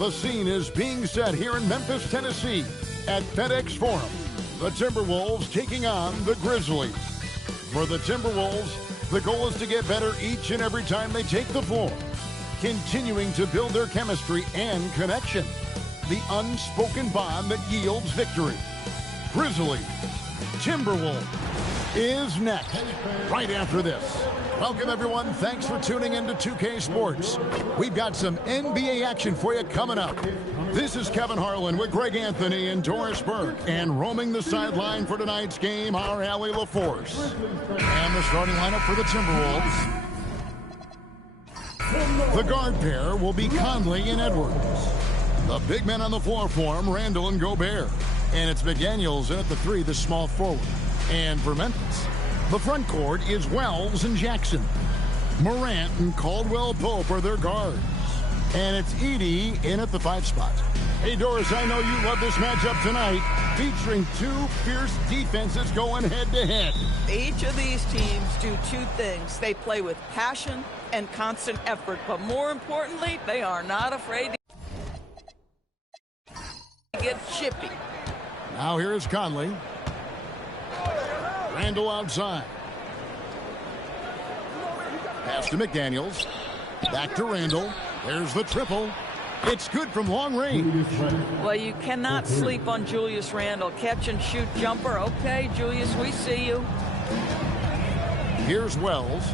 The scene is being set here in Memphis, Tennessee at FedEx Forum. The Timberwolves taking on the Grizzlies. For the Timberwolves, the goal is to get better each and every time they take the floor, continuing to build their chemistry and connection, the unspoken bond that yields victory. Grizzlies, Timberwolves is next, right after this. Welcome, everyone. Thanks for tuning in to 2K Sports. We've got some NBA action for you coming up. This is Kevin Harlan with Greg Anthony and Doris Burke, and roaming the sideline for tonight's game, our Allie LaForce. And the starting lineup for the Timberwolves. The guard pair will be Conley and Edwards. The big men on the floor for him, Randall and Gobert. And it's McDaniels in at the three, the small forward. And for Memphis, the front court is Wells and Jackson. Morant and Caldwell Pope are their guards. And it's Edey in at the 5 spot. Hey, Doris, I know you love this matchup tonight, featuring two fierce defenses going head-to-head. Each of these teams do two things. They play with passion and constant effort, but more importantly, they are not afraid to get chippy. Now here is Conley. Randall outside. Pass to McDaniels. Back to Randall. There's the triple. It's good from long range. Well, you cannot sleep on Julius Randall. Catch and shoot jumper. Okay, Julius, we see you. Here's Wells.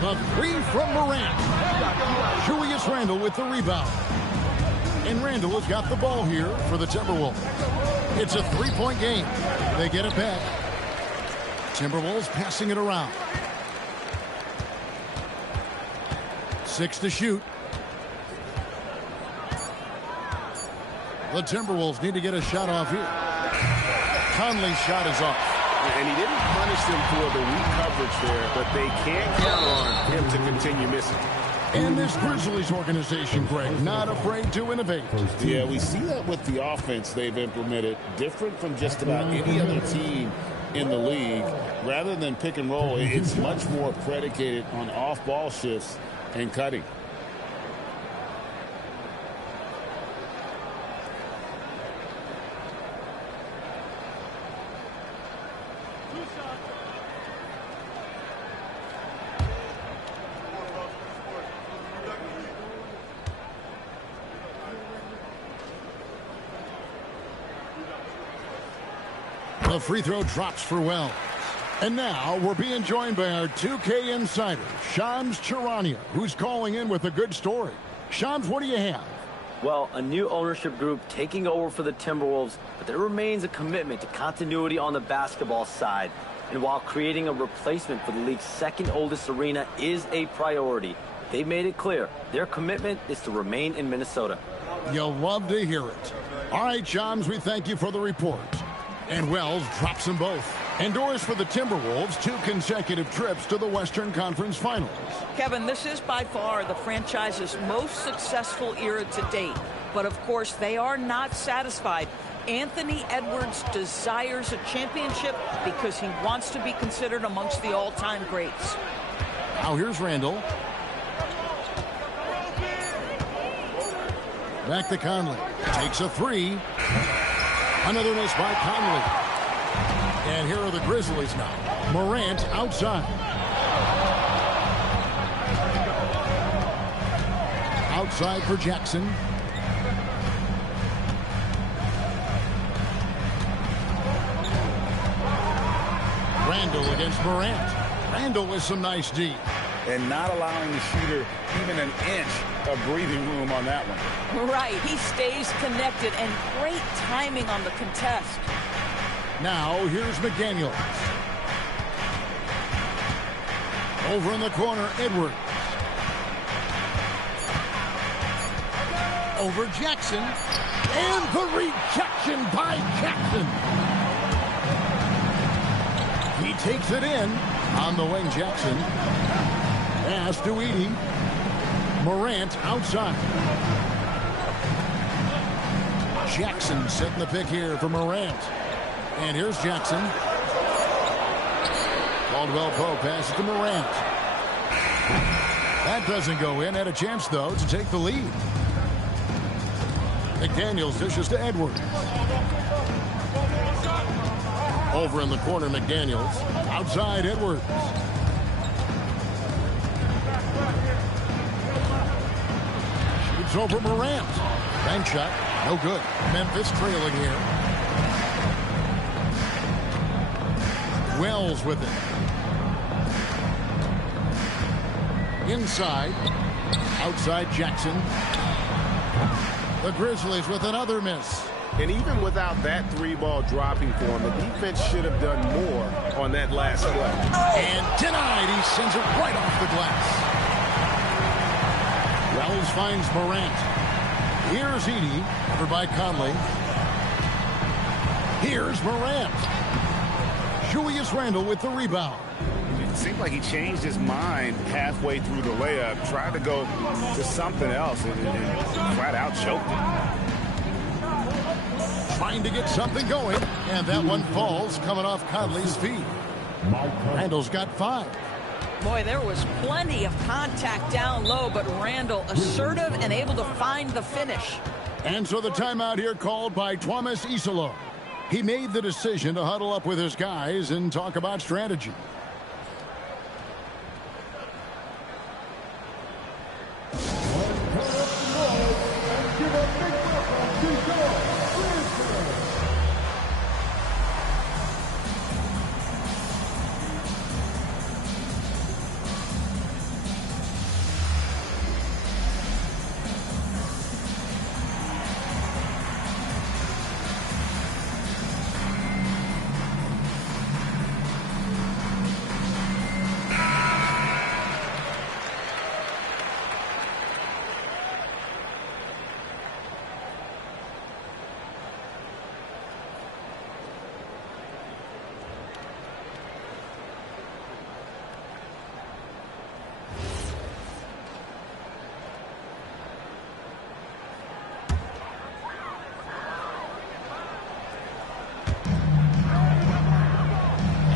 The three from Morant. Julius Randall with the rebound. And Randall has got the ball here for the Timberwolves. It's a three-point game. They get it back. Timberwolves passing it around. 6 to shoot. The Timberwolves need to get a shot off here. Conley's shot is off. And he didn't punish them for the weak coverage there, but they can't count on him to continue missing. And this Grizzlies organization, Greg, not afraid to innovate. Yeah, we see that with the offense they've implemented, different from just about any other team in the league. Rather than pick and roll, it's much more predicated on off-ball shifts and cutting. The free throw drops for Wells. And now we're being joined by our 2K insider, Shams Charania, who's calling in with a good story. Shams, what do you have? Well, a new ownership group taking over for the Timberwolves, but there remains a commitment to continuity on the basketball side. And while creating a replacement for the league's second oldest arena is a priority, they've made it clear their commitment is to remain in Minnesota. You'll love to hear it. All right, Shams, we thank you for the report. And Wells drops them both. And Doris, for the Timberwolves, 2 consecutive trips to the Western Conference Finals. Kevin, this is by far the franchise's most successful era to date. But of course, they are not satisfied. Anthony Edwards desires a championship because he wants to be considered amongst the all-time greats. Now here's Randall. Back to Conley. Takes a 3. Another miss by Conley. And here are the Grizzlies now. Morant outside. Outside for Jackson. Randall against Morant. Randall with some nice D. And not allowing the shooter even an inch of breathing room on that one. Right, he stays connected, and great timing on the contest. Now, here's McDaniels. Over in the corner, Edwards. Over Jackson. And the rejection by Jackson. He takes it in on the wing, Jackson. Pass to Edey. Morant outside. Jackson setting the pick here for Morant. And here's Jackson. Caldwell Pope passes to Morant. That That doesn't go in. Had a chance, though, to take the lead. McDaniels dishes to Edwards. Over in the corner, McDaniels. Outside, Edwards. Shoots over Morant. Bank shot. No good. Memphis trailing here. Wells with it. Inside. Outside Jackson. The Grizzlies with another miss. And even without that three-ball dropping for him, the defense should have done more on that last play. And denied. He sends it right off the glass. Wells finds Morant. Here's Edey. Covered by Conley. Here's Morant. Julius Randle with the rebound. It seemed like he changed his mind halfway through the layup, tried to go to something else, and flat out choked it. Trying to get something going, and that one falls coming off Conley's feet. Randall's got 5. Boy, there was plenty of contact down low, but Randall assertive and able to find the finish. And so the timeout here called by Thomas Isolo. He made the decision to huddle up with his guys and talk about strategy.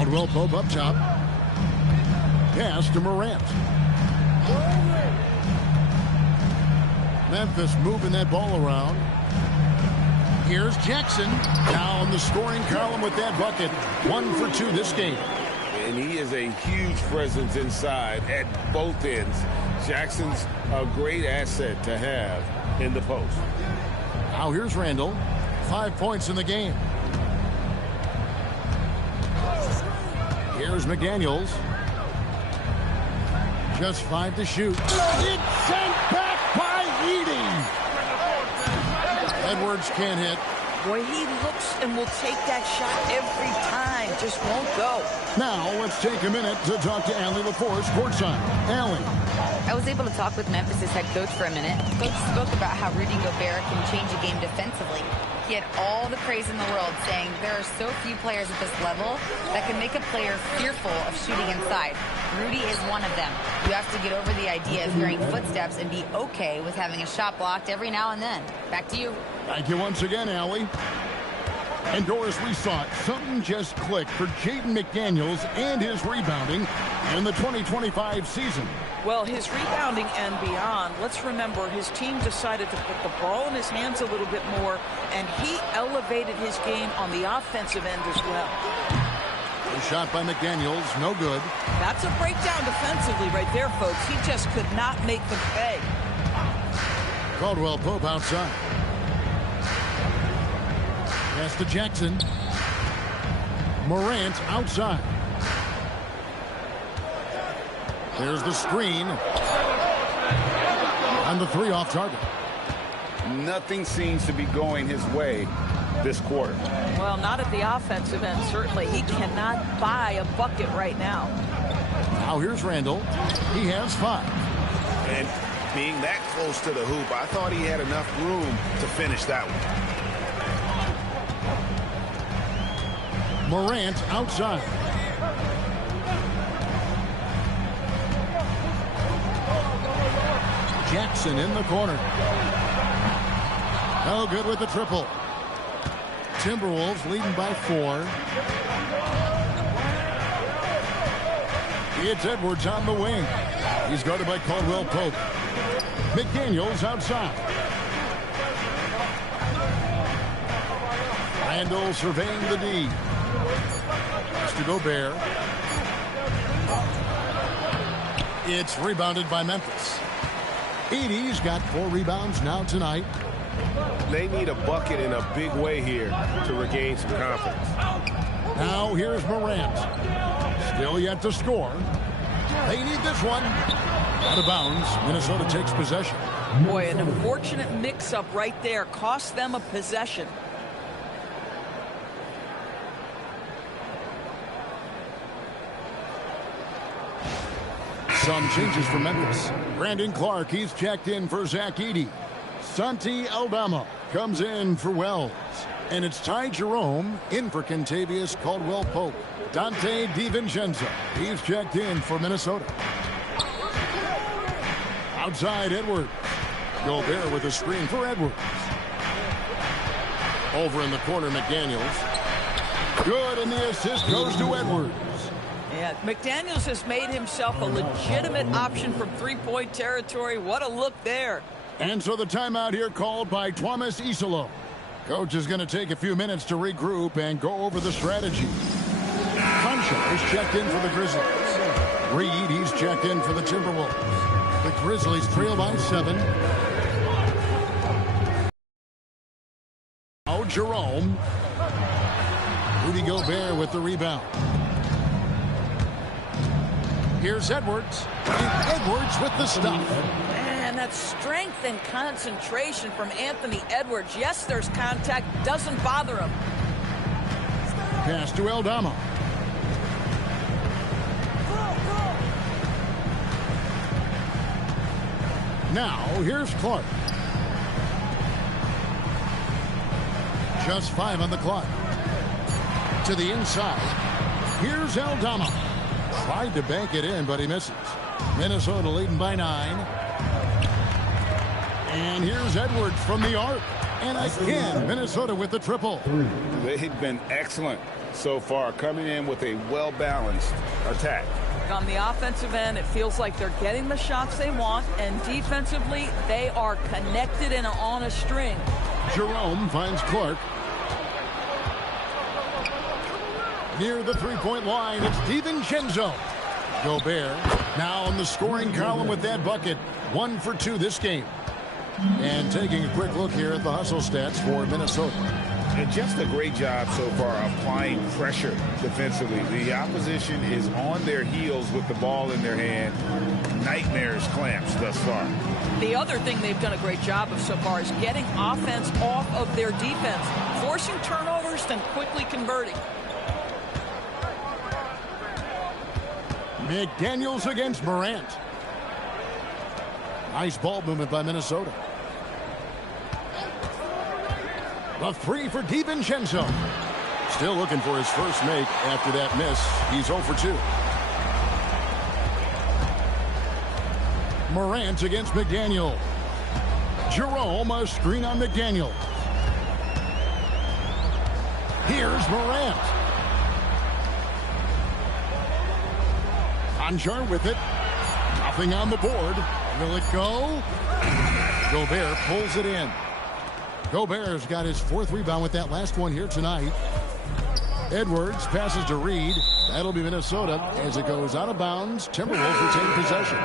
Caldwell Pope up top. Pass to Morant. Memphis moving that ball around. Here's Jackson. Now in the scoring column with that bucket. 1 for 2 this game. And he is a huge presence inside at both ends. Jackson's a great asset to have in the post. Now here's Randall. 5 points in the game. Here's McDaniels. Just 5 to shoot. It's sent back by Edey. Edwards can't hit. Boy, he looks and will take that shot every time. Just won't go. Now let's take a minute to talk to Allie LaForce courtside. Allie. I was able to talk with Memphis' head coach for a minute. Coach spoke about how Rudy Gobert can change a game defensively. He had all the praise in the world, saying there are so few players at this level that can make a player fearful of shooting inside. Rudy is one of them. You have to get over the idea of hearing footsteps and be okay with having a shot blocked every now and then. Back to you. Thank you once again, Allie. And Doris, we saw it. Something just clicked for Jaden McDaniels and his rebounding in the 2025 season. Well, his rebounding and beyond, let's remember his team decided to put the ball in his hands a little bit more, and he elevated his game on the offensive end as well. A shot by McDaniels, no good. That's a breakdown defensively right there, folks. He just could not make them pay. Caldwell Pope outside. Pass to Jackson. Morant outside. There's the screen. And the 3 off target. Nothing seems to be going his way this quarter. Well, not at the offensive end, certainly. He cannot buy a bucket right now. Now here's Randall. He has 5. And being that close to the hoop, I thought he had enough room to finish that one. Morant outside. Jackson in the corner. No good with the triple. Timberwolves leading by 4. It's Edwards on the wing. He's guarded by Caldwell Pope. McDaniels outside. Randall surveying the D. Has to Gobert. It's rebounded by Memphis. Edey's got 4 rebounds now tonight. They need a bucket in a big way here to regain some confidence. Now here's Morant. Still yet to score. They need this one. Out of bounds. Minnesota takes possession. Boy, an unfortunate mix-up right there. Cost them a possession. Some changes for Memphis. Brandon Clark, he's checked in for Zach Edey. Santi Aldama comes in for Wells. And it's Ty Jerome in for Kentavious Caldwell-Pope. Dante DiVincenzo, he's checked in for Minnesota. Outside Edwards. Gobert with a screen for Edwards. Over in the corner, McDaniels. Good, and the assist goes to Edwards. Yeah, McDaniels has made himself a legitimate option from three-point territory. What a look there. And so the timeout here called by Thomas Isolo. Coach is going to take a few minutes to regroup and go over the strategy. Concha is checked in for the Grizzlies. Reed, he's checked in for the Timberwolves. The Grizzlies trail by 7. Now Jerome. Rudy Gobert with the rebound. Here's Edwards. And Edwards with the stuff. And that strength and concentration from Anthony Edwards. Yes, there's contact. Doesn't bother him. Pass to Aldama. Now, here's Clark. Just 5 on the clock. To the inside. Here's Aldama. Tried to bank it in, but he misses. Minnesota leading by 9. And here's Edwards from the arc. And again, Minnesota with the triple. They've been excellent so far, coming in with a well-balanced attack. On the offensive end, it feels like they're getting the shots they want, and defensively, they are connected and on a string. Jerome finds Clark. Near the three-point line, it's DiVincenzo. Gobert now on the scoring column with that bucket. 1 for 2 this game. And taking a quick look here at the hustle stats for Minnesota. And just a great job so far applying pressure defensively. The opposition is on their heels with the ball in their hand. Nightmares clamps thus far. The other thing they've done a great job of so far is getting offense off of their defense, forcing turnovers, then quickly converting. McDaniels against Morant. Nice ball movement by Minnesota. The 3 for DiVincenzo. Still looking for his first make after that miss. He's 0 for 2. Morant against McDaniel. Jerome, a screen on McDaniel. Here's Morant. Conjar with it. Nothing on the board. Will it go? Gobert pulls it in. Gobert's got his 4th rebound with that last one here tonight. Edwards passes to Reed. That'll be Minnesota as it goes out of bounds. Timberwolves retain possession.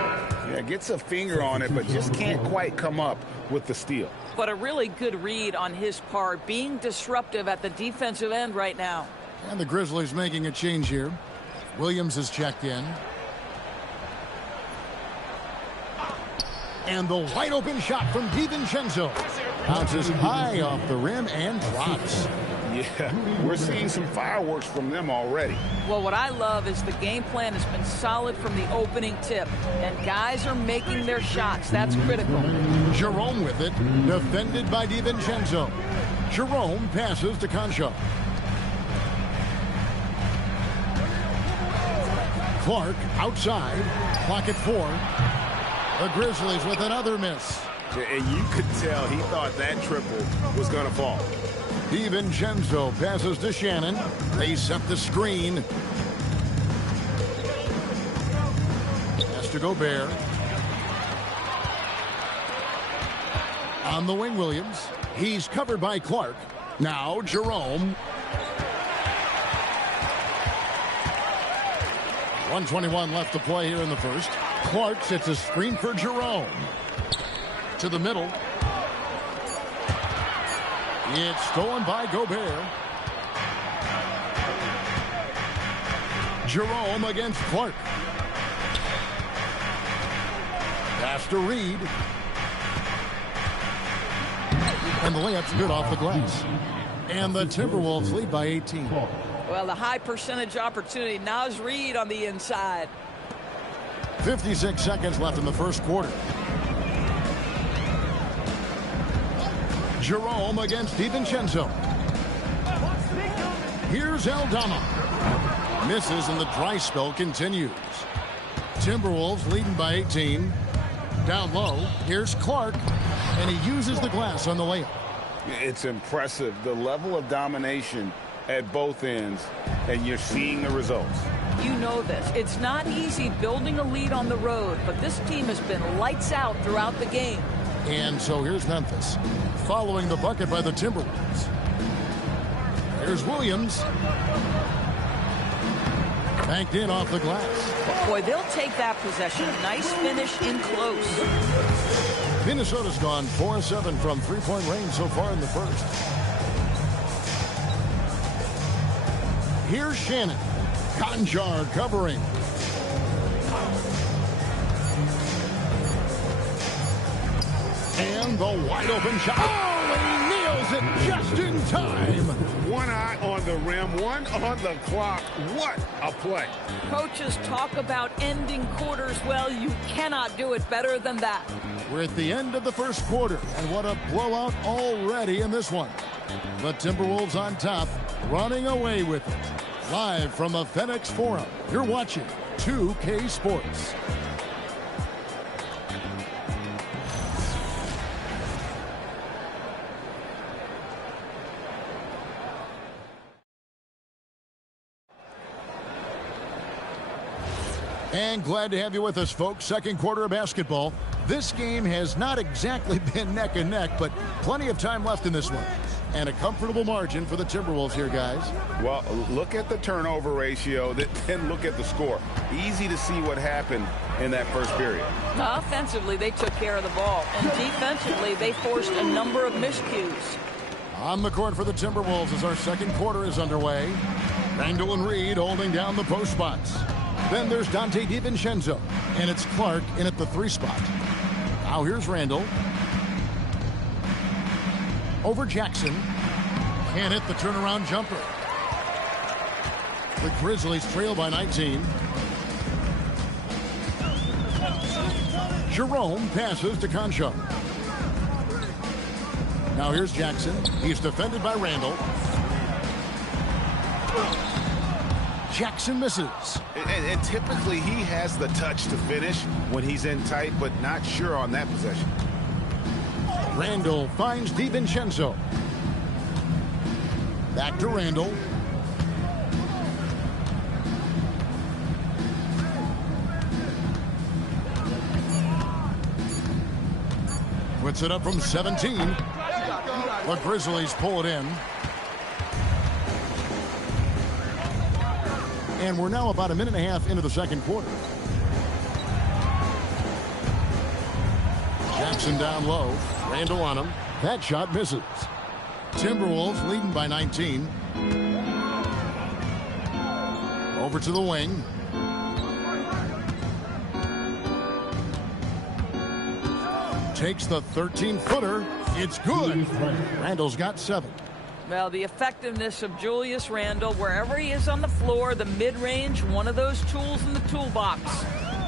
Yeah, gets a finger on it, but just can't quite come up with the steal. But a really good read on his part, being disruptive at the defensive end right now. And the Grizzlies making a change here. Williams is checked in. And the wide open shot from DiVincenzo. Bounces high off the rim and drops. Yeah, we're seeing some fireworks from them already. Well, what I love is the game plan has been solid from the opening tip. And guys are making their shots. That's critical. Jerome with it. Defended by DiVincenzo. Jerome passes to Concha. Clark outside. Clock at 4. The Grizzlies with another miss. And you could tell he thought that triple was going to fall. DiVincenzo passes to Shannon. They set the screen. Has to Gobert. On the wing, Williams. He's covered by Clark. Now Jerome. 1:21 left to play here in the first. Clark sets a screen for Jerome. To the middle. It's stolen by Gobert. Jerome against Clark. Pass to Reed. And the layup's good off the glass. And the Timberwolves lead by 18. Well, the high percentage opportunity. Naz Reid on the inside. 56 seconds left in the first quarter. Jerome against DiVincenzo. Here's Aldama. Misses and the dry spell continues. Timberwolves leading by 18. Down low, here's Clark, and he uses the glass on the layup. It's impressive, the level of domination at both ends, and you're seeing the results. You know this. It's not easy building a lead on the road, but this team has been lights out throughout the game. And so here's Memphis, following the bucket by the Timberwolves. Here's Williams. Banked in off the glass. Boy, they'll take that possession. Nice finish in close. Minnesota's gone 4-7 from three-point range so far in the first. Here's Shannon. Conjar covering. And the wide open shot. Oh, and he nails it just in time. One eye on the rim, one on the clock. What a play. Coaches talk about ending quarters. Well, you cannot do it better than that. We're at the end of the first quarter, and what a blowout already in this one. The Timberwolves on top, running away with it. Live from the FedEx Forum, you're watching 2K Sports. And glad to have you with us, folks. Second quarter of basketball. This game has not exactly been neck and neck, but plenty of time left in this one. And a comfortable margin for the Timberwolves here, guys. Well, look at the turnover ratio, then look at the score. Easy to see what happened in that first period. Offensively, they took care of the ball. And defensively, they forced a number of miscues. On the court for the Timberwolves as our second quarter is underway. Randall and Reed holding down the post spots. Then there's Dante DiVincenzo, and it's Clark in at the 3 spot. Now here's Randall. Over Jackson. Can't hit the turnaround jumper. The Grizzlies trail by 19. Jerome passes to Concha. Now here's Jackson. He's defended by Randall. Jackson misses. And typically he has the touch to finish when he's in tight, but not sure on that possession. Randall finds DiVincenzo. Back to Randall. Puts it up from 17. The Grizzlies pull it in. And we're now about a minute and a half into the second quarter. Jackson down low. Randall on him. That shot misses. Timberwolves leading by 19. Over to the wing. Takes the 13-footer. It's good. Randall's got 7. Well, the effectiveness of Julius Randle, wherever he is on the floor, the mid-range, one of those tools in the toolbox.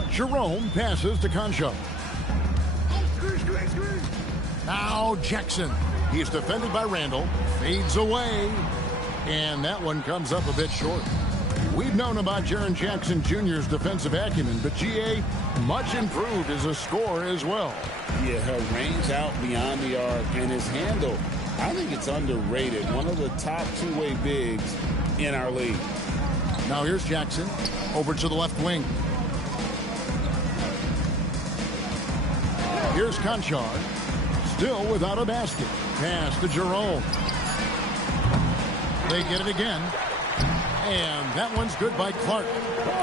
Jerome passes to Concha. Now Jackson. He's defended by Randall. Fades away. And that one comes up a bit short. We've known about Jaren Jackson Jr.'s defensive acumen, but GA much improved as a scorer as well. Yeah, her range out beyond the arc and his handle, I think it's underrated. One of the top two-way bigs in our league. Now here's Jackson over to the left wing. Here's Conchar. Still without a basket. Pass to Jerome. They get it again. And that one's good by Clark.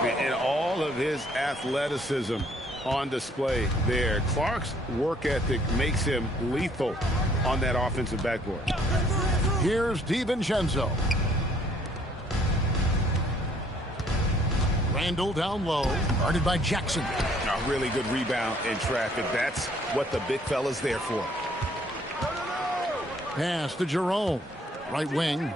And all of his athleticism on display there. Clark's work ethic makes him lethal on that offensive backboard. Here's DiVincenzo. Randall down low, guarded by Jackson. A really good rebound in traffic. That's what the big fella's there for. Pass to Jerome. Right wing.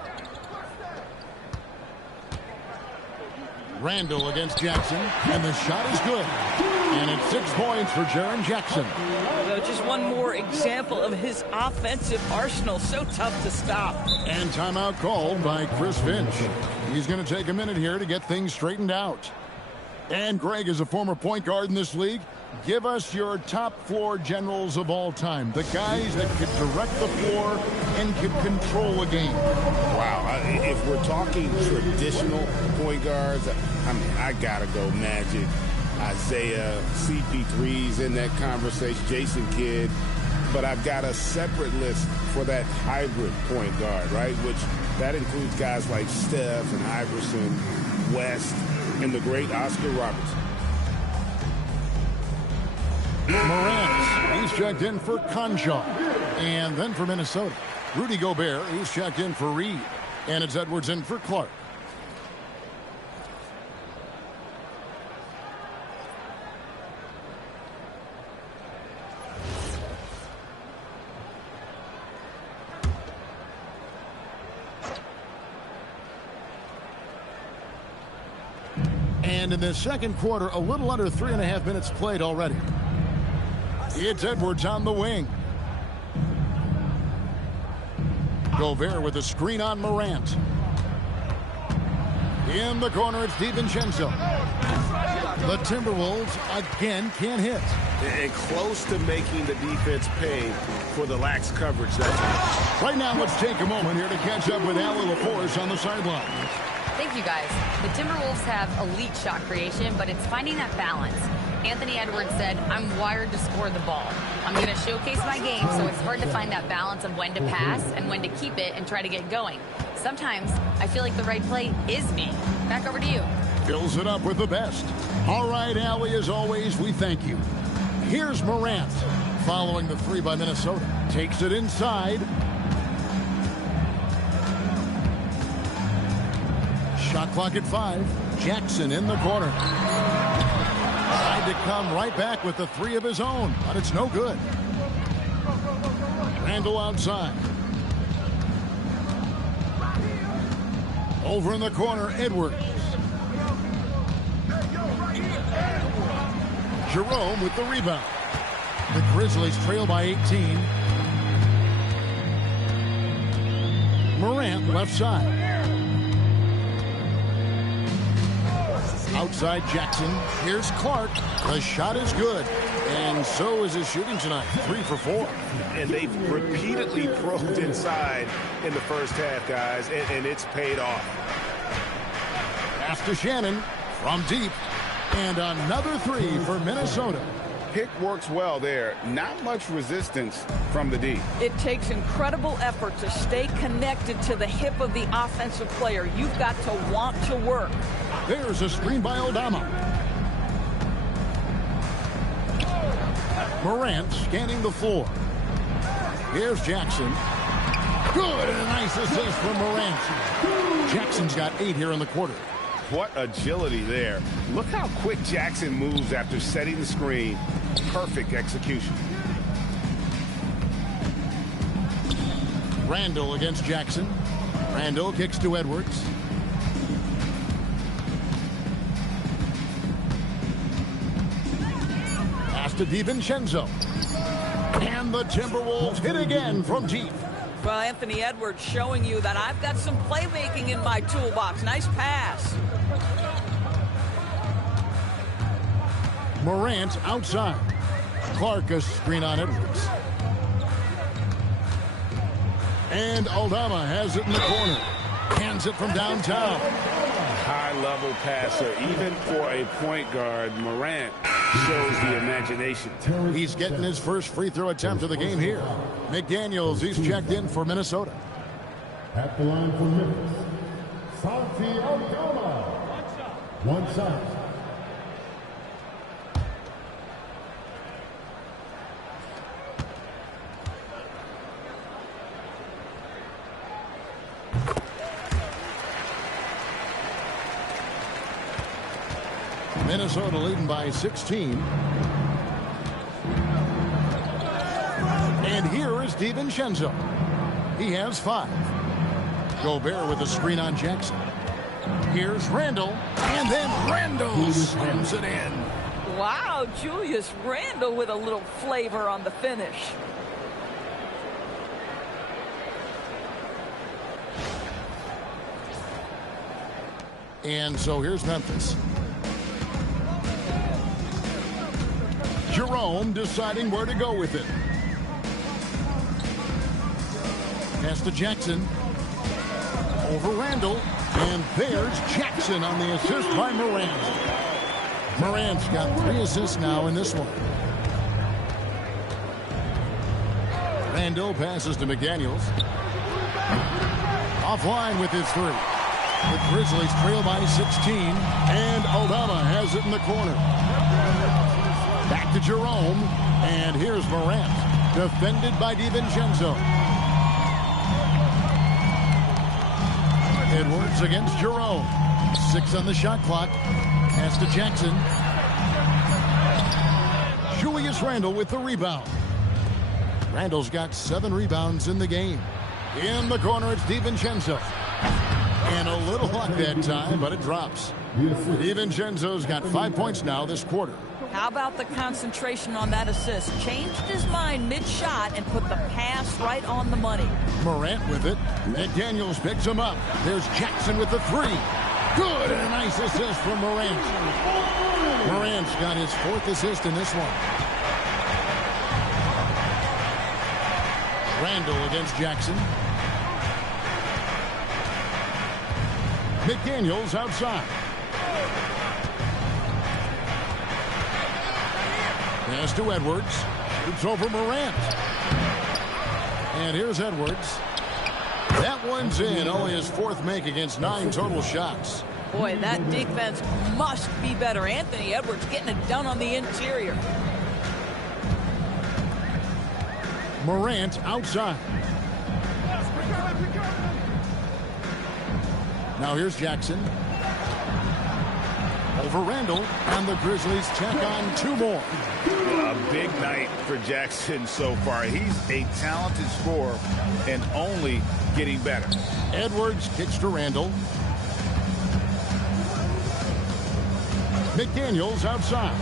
Randall against Jackson, and the shot is good. And it's 6 points for Jaren Jackson. So just one more example of his offensive arsenal. So tough to stop. And timeout called by Chris Finch. He's going to take a minute here to get things straightened out. And Greg, is a former point guard in this league, give us your top floor generals of all time. The guys that could direct the floor and could control a game. Wow. If we're talking traditional point guards, I mean, I got to go Magic, Isaiah, CP3's in that conversation, Jason Kidd. But I've got a separate list for that hybrid point guard, right? Which that includes guys like Steph and Iverson, West, and the great Oscar Robertson. Morant, he's checked in for Conchar. And then for Minnesota, Rudy Gobert, he's checked in for Reed. And it's Edwards in for Clark. And in the second quarter, a little under 3.5 minutes played already. It's Edwards on the wing. Gobert with a screen on Morant. In the corner, it's DiVincenzo. The Timberwolves again can't hit. And close to making the defense pay for the lax coverage. Right now, let's take a moment here to catch up with Allie LaForce on the sideline. Thank you, guys. The Timberwolves have elite shot creation, but it's finding that balance. Anthony Edwards said, I'm wired to score the ball. I'm going to showcase my game, so it's hard to find that balance of when to pass and when to keep it and try to get going. Sometimes I feel like the right play is me. Back over to you. Fills it up with the best. All right, Allie, as always, we thank you. Here's Morant, following the three by Minnesota. Takes it inside. Shot clock at 5. Jackson in the corner. Tried to come right back with the three of his own, but it's no good. Randall outside. Over in the corner, Edwards. Jerome with the rebound. The Grizzlies trail by 18. Morant left side. Outside Jackson. Here's Clark. The shot is good. And so is his shooting tonight. 3 for 4. And they've repeatedly probed inside in the first half, guys, and it's paid off. Pass to Shannon from deep. And another 3 for Minnesota. Pick works well there. Not much resistance from the D. It takes incredible effort to stay connected to the hip of the offensive player. You've got to want to work. There's a screen by Aldama. Morant scanning the floor. Here's Jackson. Good, and a nice assist from Morant. Jackson's got 8 here in the quarter. What agility there. Look how quick Jackson moves after setting the screen. Perfect execution. Randall against Jackson. Randall kicks to Edwards. Pass to DiVincenzo. And the Timberwolves hit again from deep. Well, Anthony Edwards showing you that I've got some playmaking in my toolbox. Nice pass. Morant outside. Clark a screen on Edwards. And Aldama has it in the corner. Hands it from downtown. High-level passer. Even for a point guard, Morant shows the imagination. He's getting his first free throw attempt of the game here. McDaniels, he's checked in for Minnesota. At the line for Memphis, Santi Aldama. One shot. Minnesota leading by 16. And here is DiVincenzo. He has 5. Gobert with a screen on Jackson. Here's Randle, and then Randle slams it in. Wow, Julius Randle with a little flavor on the finish. And so here's Memphis. Jerome deciding where to go with it. Pass to Jackson. Over Randle. And there's Jackson on the assist by Morant. Morant's got 3 assists now in this one. Randle passes to McDaniels. Offline with his 3. The Grizzlies trail by 16. And Aldama has it in the corner. Back to Jerome. And here's Morant. Defended by DiVincenzo. Edwards against Jerome. 6 on the shot clock. Pass to Jackson. Julius Randle with the rebound. Randle's got 7 rebounds in the game. In the corner, it's DiVincenzo. And a little luck that time, but it drops. DiVincenzo's got 5 points now this quarter. How about the concentration on that assist? Changed his mind mid-shot and put the pass right on the money. Morant with it. McDaniels picks him up. There's Jackson with the 3. Good, and a nice assist from Morant. Morant's got his 4th assist in this one. Randle against Jackson. McDaniels outside. Pass to Edwards. Shoots over Morant. And here's Edwards. That one's in. Only his 4th make against 9 total shots. Boy, that defense must be better. Anthony Edwards getting it done on the interior. Morant outside. Now here's Jackson. Over Randle, and the Grizzlies check on 2 more. A big night for Jackson so far. He's a talented scorer and only getting better. Edwards kicks to Randle. McDaniels outside.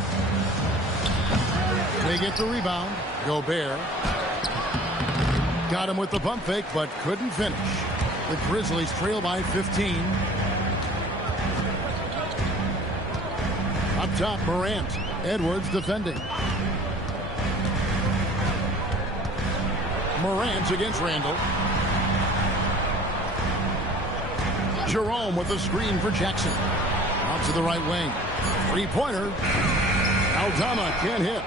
They get the rebound. Gobert. Got him with the pump fake, but couldn't finish. The Grizzlies trail by 15. Up top, Morant. Edwards defending. Morant against Randle. Jerome with a screen for Jackson. Out to the right wing. 3-pointer. Aldama can't hit.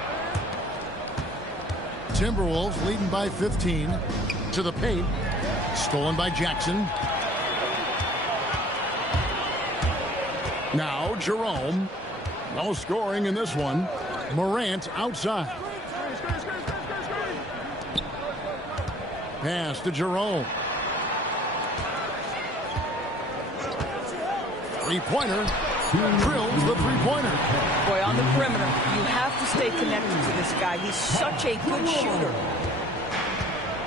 Timberwolves leading by 15. To the paint. Stolen by Jackson. Now Jerome. No scoring in this one. Morant outside. Pass to Jerome. 3-pointer. Drills the 3-pointer. Boy, on the perimeter, you have to stay connected to this guy. He's such a good shooter.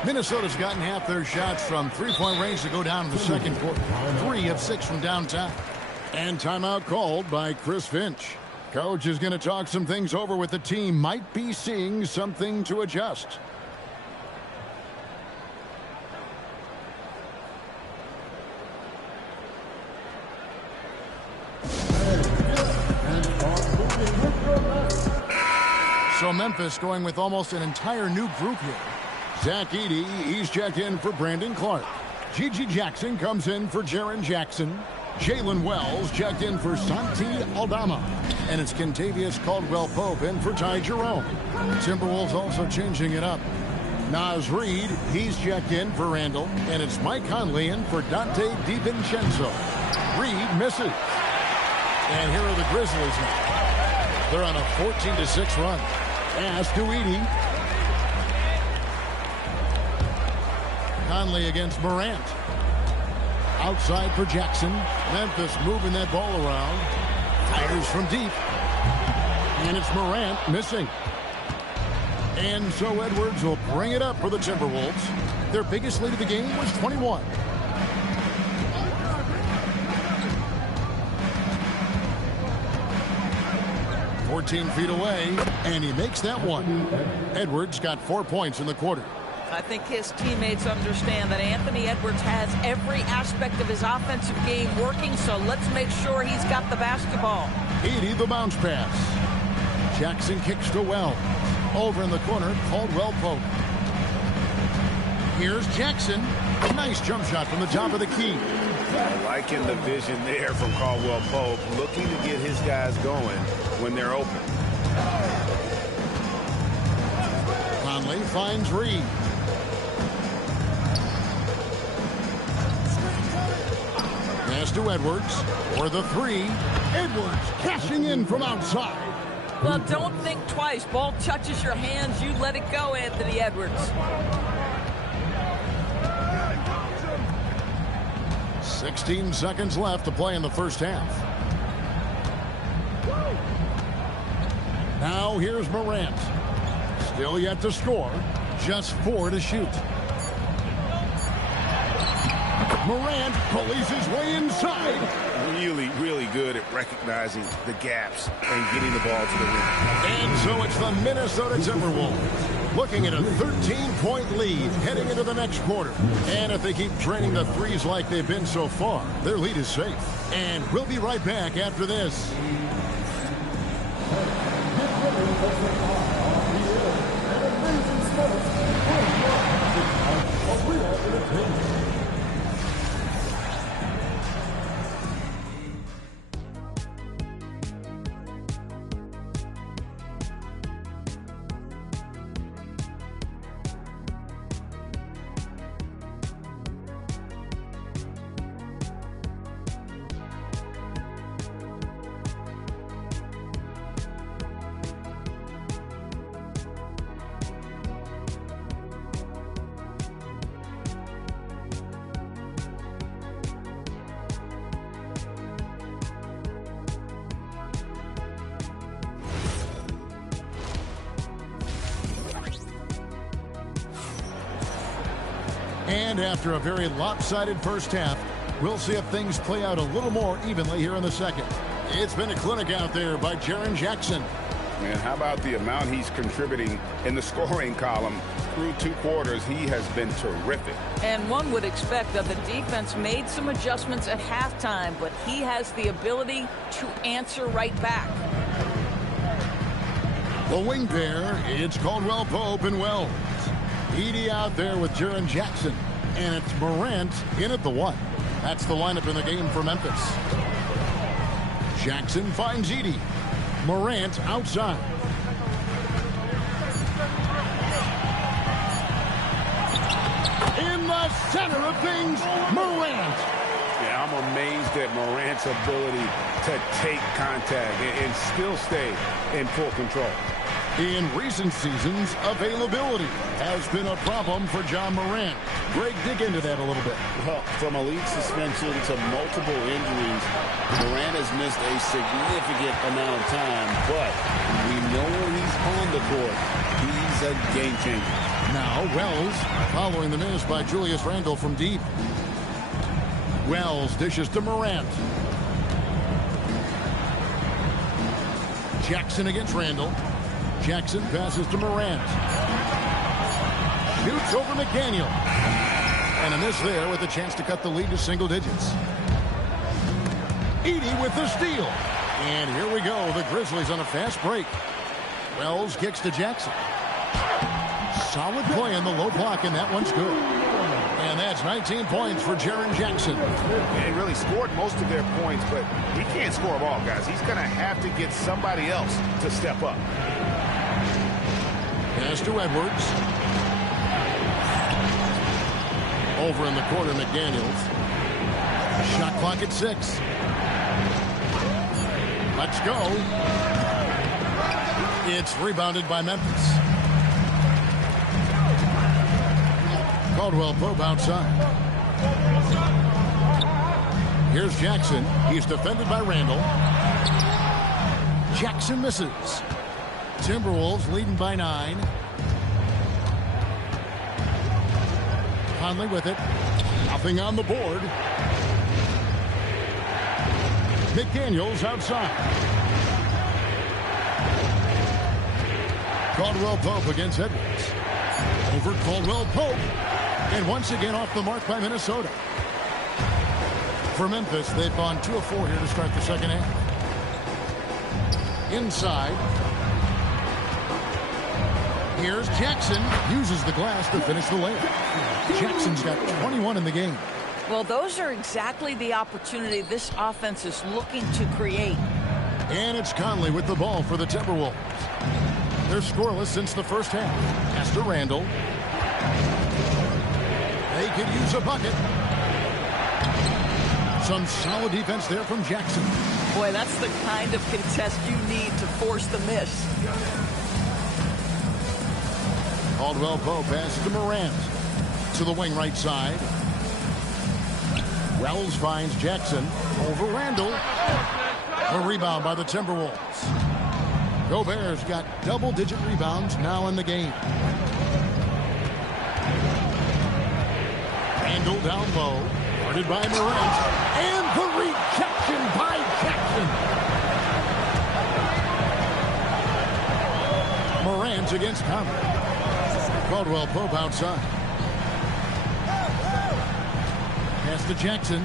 Minnesota's gotten half their shots from 3-point range to go down in the second quarter. 3 of 6 from downtown. And timeout called by Chris Finch. Coach is going to talk some things over with the team. Might be seeing something to adjust. So Memphis going with almost an entire new group here. Zach Edey, he's checked in for Brandon Clark. Gigi Jackson comes in for Jaren Jackson. Jalen Wells checked in for Santi Aldama. And it's Kentavious Caldwell-Pope in for Ty Jerome. Timberwolves also changing it up. Naz Reid, he's checked in for Randall. And it's Mike Conley in for Dante DiVincenzo. Reid misses. And here are the Grizzlies now. They're on a 14-6 run. Pass to Edey. Conley against Morant. Outside for Jackson. Memphis moving that ball around. Fires from deep. And it's Morant missing. And so Edwards will bring it up for the Timberwolves. Their biggest lead of the game was 21. Feet away, and he makes that one. Edwards got 4 points in the quarter. I think his teammates understand that Anthony Edwards has every aspect of his offensive game working, so let's make sure he's got the basketball. Edey, the bounce pass. Jackson kicks to Wells. Over in the corner, Caldwell-Pope. Here's Jackson. Nice jump shot from the top of the key. Liking the vision there from Caldwell-Pope, looking to get his guys going when they're open. Conley finds Reid. Pass to Edwards for the three. Edwards cashing in from outside. Well, don't think twice. Ball touches your hands, you let it go, Anthony Edwards. 16 seconds left to play in the first half. Now here's Morant. Still yet to score. Just 4 to shoot. Morant pulleys his way inside. Really good at recognizing the gaps and getting the ball to the rim. And so it's the Minnesota Timberwolves looking at a 13-point lead heading into the next quarter. And if they keep draining the threes like they've been so far, their lead is safe. And we'll be right back after this. And after a very lopsided first half, we'll see if things play out a little more evenly here in the second. It's been a clinic out there by Jaren Jackson. Man, how about the amount he's contributing in the scoring column through 2 quarters? He has been terrific. And one would expect that the defense made some adjustments at halftime, but he has the ability to answer right back. The wing pair, it's Caldwell-Pope and Wells. Edey out there with Jaren Jackson. And it's Morant in at the 1. That's the lineup in the game for Memphis. Jackson finds Edey. Morant outside. In the center of things, Morant. Yeah, I'm amazed at Morant's ability to take contact and still stay in full control. In recent seasons, availability has been a problem for John Morant. Greg, dig into that a little bit. Well, from a league suspension to multiple injuries, Morant has missed a significant amount of time, but we know when he's on the court, he's a game changer. Now Wells following the miss by Julius Randle from deep. Wells dishes to Morant. Jackson against Randle. Jackson passes to Morant. Shoots over McDaniel. And a miss there with a chance to cut the lead to single digits. Edey with the steal. And here we go. The Grizzlies on a fast break. Wells kicks to Jackson. Solid play in the low block, and that one's good. And that's 19 points for Jaren Jackson. They really scored most of their points, but he can't score them all, guys. He's going to have to get somebody else to step up. Pass to Edwards. Over in the corner, McDaniels. Shot clock at 6. Let's go. It's rebounded by Memphis. Caldwell Pope outside. Here's Jackson. He's defended by Randall. Jackson misses. Timberwolves leading by 9. Conley with it. Nothing on the board. McDaniels outside. Caldwell Pope against Edwards. Over Caldwell Pope. And once again off the mark by Minnesota. For Memphis, they've gone 2 of 4 here to start the second half. Inside. Here's Jackson. Uses the glass to finish the layup. Jackson's got 21 in the game. Well, those are exactly the opportunity this offense is looking to create. And it's Conley with the ball for the Timberwolves. They're scoreless since the first half. Pass to Randall. They could use a bucket. Some solid defense there from Jackson. Boy, that's the kind of contest you need to force the miss. Caldwell Pope passes to Morant. To the wing right side. Wells finds Jackson over Randall. A rebound by the Timberwolves. Gobert's got double-digit rebounds now in the game. Randall down low. Guarded by Morant. And the rejection by Jackson. Morant against Conley. Caldwell Pope outside. Pass to Jackson.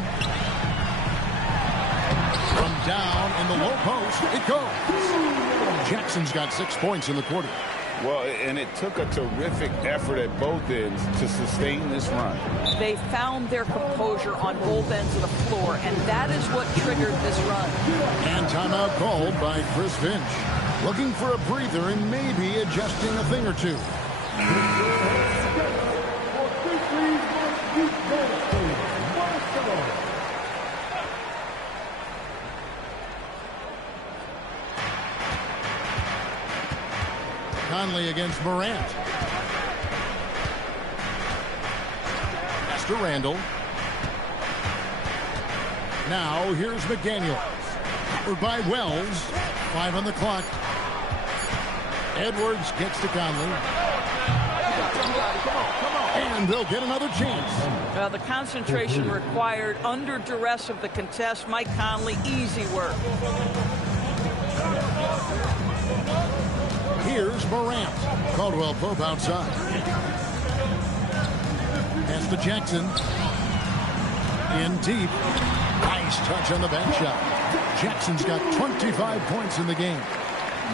From down in the low post, it goes. Jackson's got 6 points in the quarter. Well, and it took a terrific effort at both ends to sustain this run. They found their composure on both ends of the floor, and that is what triggered this run. And timeout called by Chris Finch. Looking for a breather and maybe adjusting a thing or two. Conley against Morant. Pass to Randall. Now here's McDaniels. Covered by Wells. 5 on the clock. Edwards gets to Conley. And they'll get another chance. Well, the concentration required under duress of the contest. Mike Conley, easy work. Here's Morant. Caldwell Pope outside. Pass to Jackson. In deep. Nice touch on the back shot. Jackson's got 25 points in the game.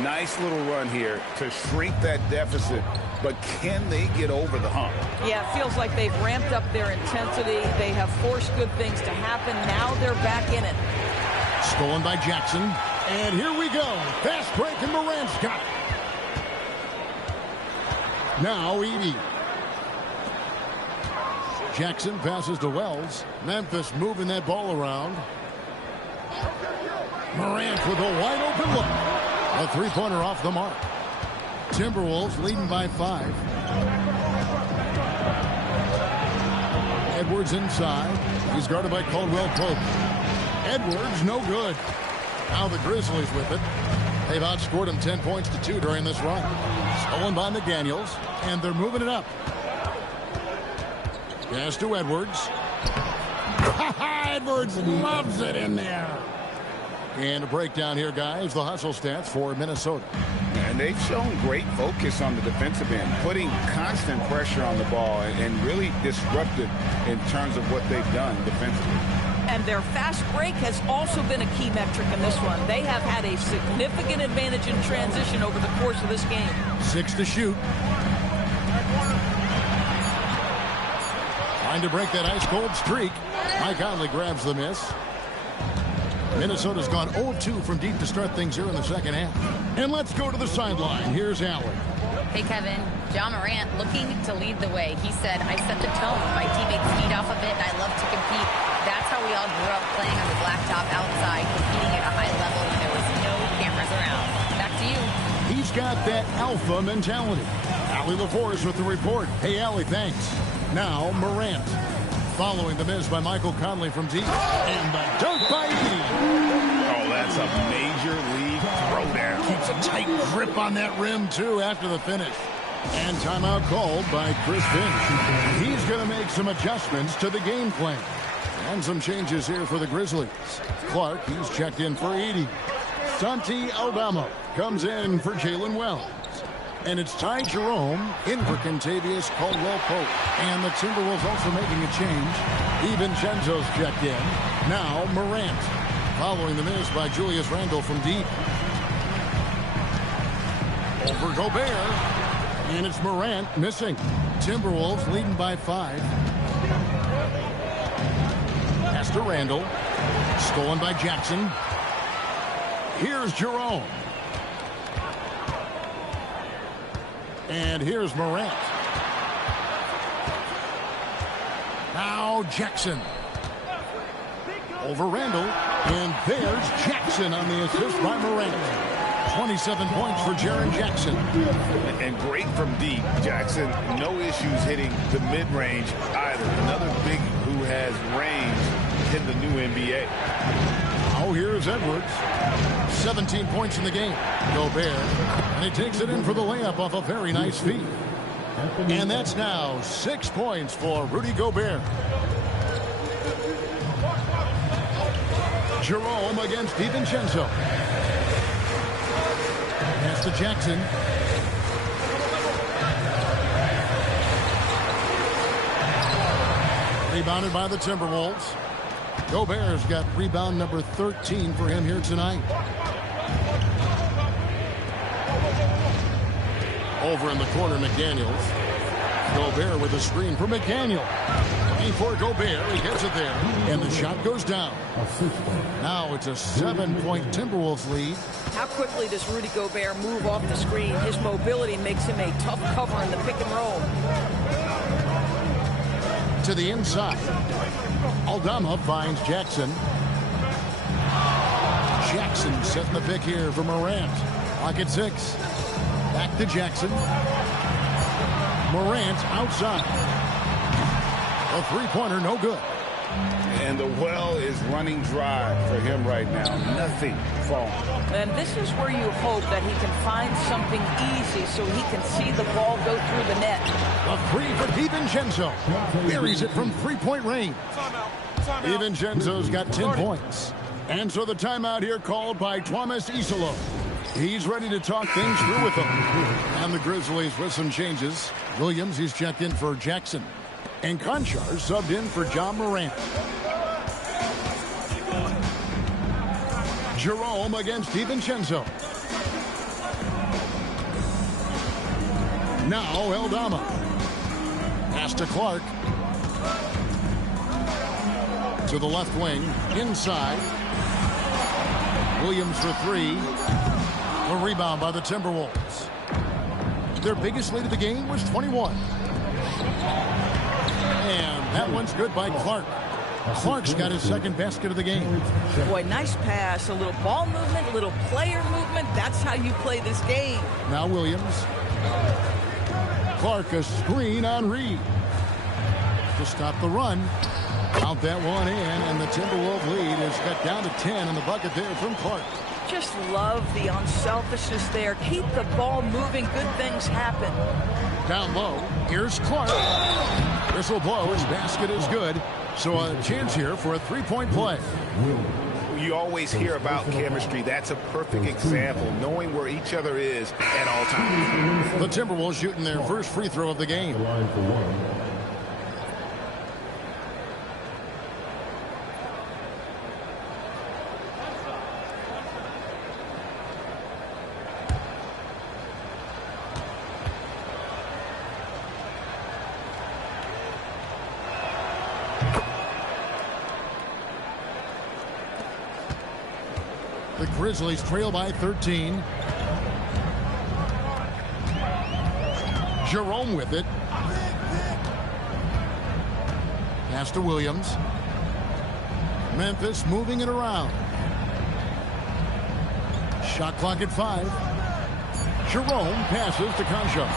Nice little run here to shrink that deficit, but can they get over the hump? Yeah, it feels like they've ramped up their intensity. They have forced good things to happen. Now they're back in it. Stolen by Jackson. And here we go. Fast break, and Morant's got it. Now Edey. Jackson passes to Wells. Memphis moving that ball around. Morant with a wide open look. A three-pointer off the mark. Timberwolves leading by 5. Edwards inside. He's guarded by Caldwell Pope. Edwards no good. Now the Grizzlies with it. They've outscored them 10 points to 2 during this run. Stolen by McDaniels, and they're moving it up. Pass to Edwards. Edwards loves it in there. And a breakdown here, guys. The hustle stats for Minnesota. And they've shown great focus on the defensive end, putting constant pressure on the ball and really disruptive in terms of what they've done defensively. And their fast break has also been a key metric in this one. They have had a significant advantage in transition over the course of this game. 6 to shoot. Trying to break that ice-cold streak. Mike Conley grabs the miss. Minnesota's gone 0-2 from deep to start things here in the second half. And let's go to the sideline. Here's Allen. Hey, Kevin. John Morant looking to lead the way. He said, I set the tone. My teammates feed off of it, and I love to compete. That's how we all grew up, playing on the blacktop outside, competing at a high level when there was no cameras around. Back to you. He's got that alpha mentality. Allie LaForce with the report. Hey, Allie, thanks. Now, Morant. Following the miss by Michael Conley from deep. And the dunk by Edey. Oh, that's a major league throwdown. Keeps a tight grip on that rim, too, after the finish. And timeout called by Chris Finch. He's going to make some adjustments to the game plan. And some changes here for the Grizzlies. Clark, he's checked in for Edey. Santi Aldama comes in for Jalen Wells. And it's Ty Jerome in for Kentavious Caldwell-Pope. And the Timberwolves also making a change. DiVincenzo's checked in. Now Morant. Following the miss by Julius Randle from deep. Over Gobert. And it's Morant missing. Timberwolves leading by 5. Pass to Randle. Stolen by Jackson. Here's Jerome. And here's Morant. Now Jackson. Over Randle. And there's Jackson on the assist by Morant. 27 points for Jaren Jackson. And great from deep, Jackson. No issues hitting the mid-range either. Another big who has range in the new NBA. Oh, here's Edwards. 17 points in the game. Gobert. And he takes it in for the layup off a very nice feed. And that's now 6 points for Rudy Gobert. Jerome against DiVincenzo. Pass to Jackson. Rebounded by the Timberwolves. Gobert's got rebound number 13 for him here tonight. Over in the corner, McDaniels. Gobert with a screen for McDaniel. For Gobert, he gets it there, and the shot goes down. Now it's a 7-point Timberwolves lead. How quickly does Rudy Gobert move off the screen? His mobility makes him a tough cover in the pick and roll. To the inside. Aldama finds Jackson. Jackson setting the pick here for Morant. Clock at 6. Back to Jackson. Morant outside. A three-pointer, no good. And the well is running dry for him right now. Nothing falling. And this is where you hope that he can find something easy so he can see the ball go through the net. A three for DiVincenzo. Buries it from three-point range. DiVincenzo's got 10 points. And so the timeout here called by Thomas Isolo. He's ready to talk things through with them. And the Grizzlies with some changes. Williams, he's checked in for Jackson. And Conchar subbed in for John Morant. Jerome against DiVincenzo. Now Aldama. Pass to Clark. To the left wing. Inside. Williams for 3. A rebound by the Timberwolves. Their biggest lead of the game was 21. And that one's good by Clark. Clark's got his second basket of the game. Boy, nice pass. A little ball movement, a little player movement. That's how you play this game. Now Williams. Clark a screen on Reed. To stop the run. Count that one in, and the Timberwolves lead is cut down to 10 in the bucket there from Clark. Just love the unselfishness there. Keep the ball moving. Good things happen. Down low. Here's Clark. Whistle blows. Basket is good. So a chance here for a three-point play. You always hear about chemistry. That's a perfect example, knowing where each other is at all times. The Timberwolves shooting their first free throw of the game. Grizzlies trail by 13. Jerome with it. Pass to Williams. Memphis moving it around. Shot clock at 5. Jerome passes to Concha.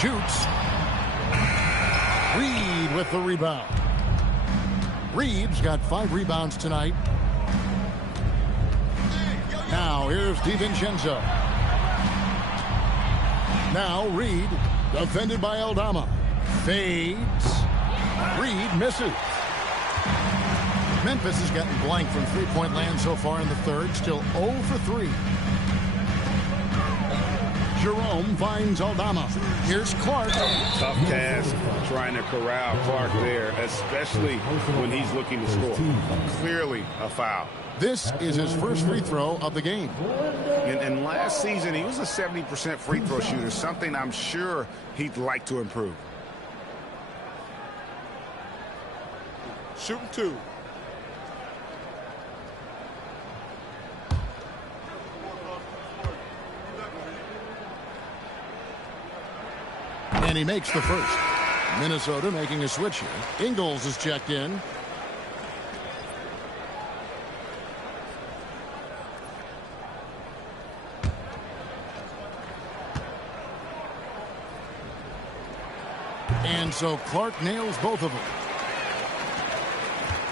Shoots. Reed with the rebound. Reed's got 5 rebounds tonight. Now here's DiVincenzo. Now Reed, defended by Aldama. Fades. Reed misses. Memphis has gotten blank from three-point land so far in the third. Still 0 for 3. Jerome finds Aldama. Here's Clark. Tough task trying to corral Clark there, especially when he's looking to score. Clearly a foul. This is his first free throw of the game. And last season, he was a 70% free throw shooter, something I'm sure he'd like to improve. Shooting 2. And he makes the first. Minnesota making a switch here. Ingles is checked in. And so Clark nails both of them.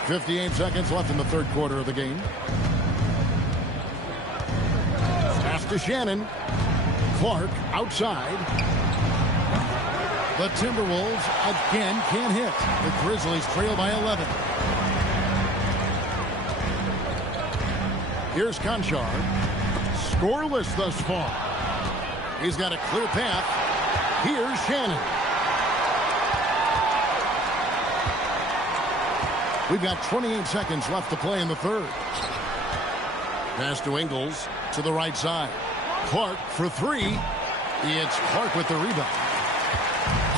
58 seconds left in the third quarter of the game. Pass to Shannon. Clark outside. The Timberwolves again can't hit. The Grizzlies trail by 11. Here's Conchar. Scoreless thus far. He's got a clear path. Here's Shannon. We've got 28 seconds left to play in the third. Pass to Ingles to the right side. Clark for 3. It's Clark with the rebound.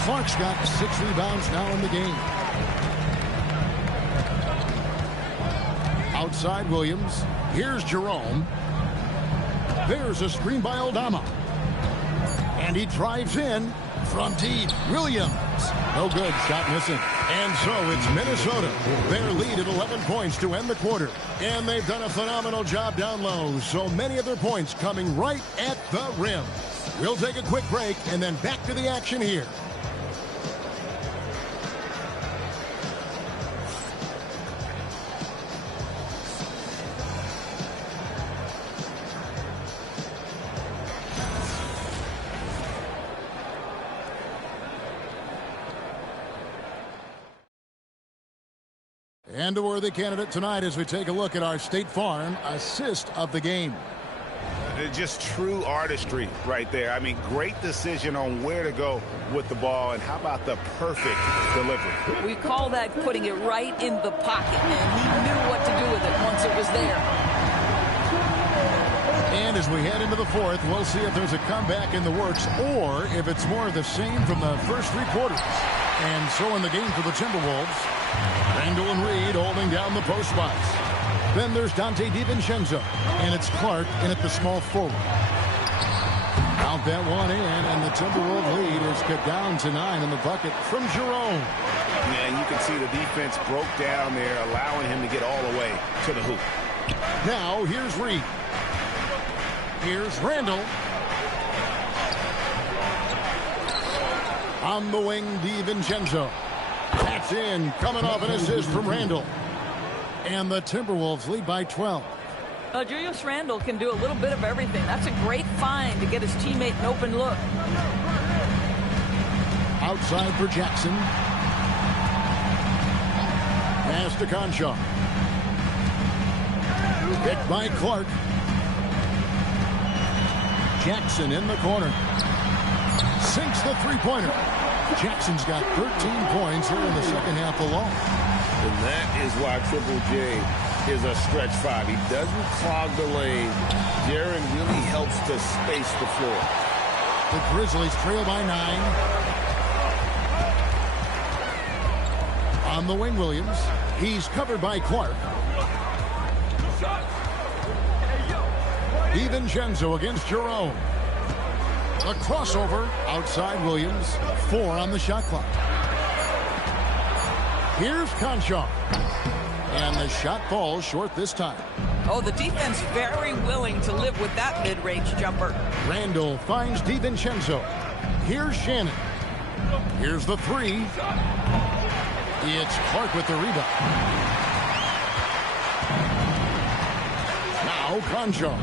Clark's got 6 rebounds now in the game. Outside Williams. Here's Jerome. There's a screen by Aldama. And he drives in from deep. Williams. No good. Shot missing. And so it's Minnesota. Their lead at 11 points to end the quarter. And they've done a phenomenal job down low. So many of their points coming right at the rim. We'll take a quick break and then back to the action here. And a worthy candidate tonight as we take a look at our State Farm assist of the game. Just true artistry right there. I mean, great decision on where to go with the ball, and how about the perfect delivery? We call that putting it right in the pocket, and he knew what to do with it once it was there. And as we head into the fourth, we'll see if there's a comeback in the works or if it's more of the same from the first 3 quarters. And so in the game for the Timberwolves, Randall and Reed holding down the post spots. Then there's Dante DiVincenzo, and it's Clark in at the small forward. Count that one in, and the Timberwolves lead is cut down to 9 in the bucket from Jerome. Yeah, and you can see the defense broke down there, allowing him to get all the way to the hoop. Now here's Reed. Here's Randall. On the wing, DiVincenzo. That's in, coming off an assist from Randall. And the Timberwolves lead by 12. Julius Randle can do a little bit of everything. That's a great find to get his teammate an open look. Outside for Jackson. Pass to Concha. Picked by Clark. Jackson in the corner. Sinks the three-pointer. Jackson's got 13 points here in the second half alone. And that is why Triple J is a stretch 5. He doesn't clog the lane. Jaren really helps to space the floor. The Grizzlies trail by 9. On the wing, Williams. He's covered by Clark. DiVincenzo against Jerome. A crossover outside Williams. 4 on the shot clock. Here's Conchar. And the shot falls short this time. Oh, the defense very willing to live with that mid-range jumper. Randall finds DiVincenzo. Here's Shannon. Here's the 3. It's Clark with the rebound. Now Conchar.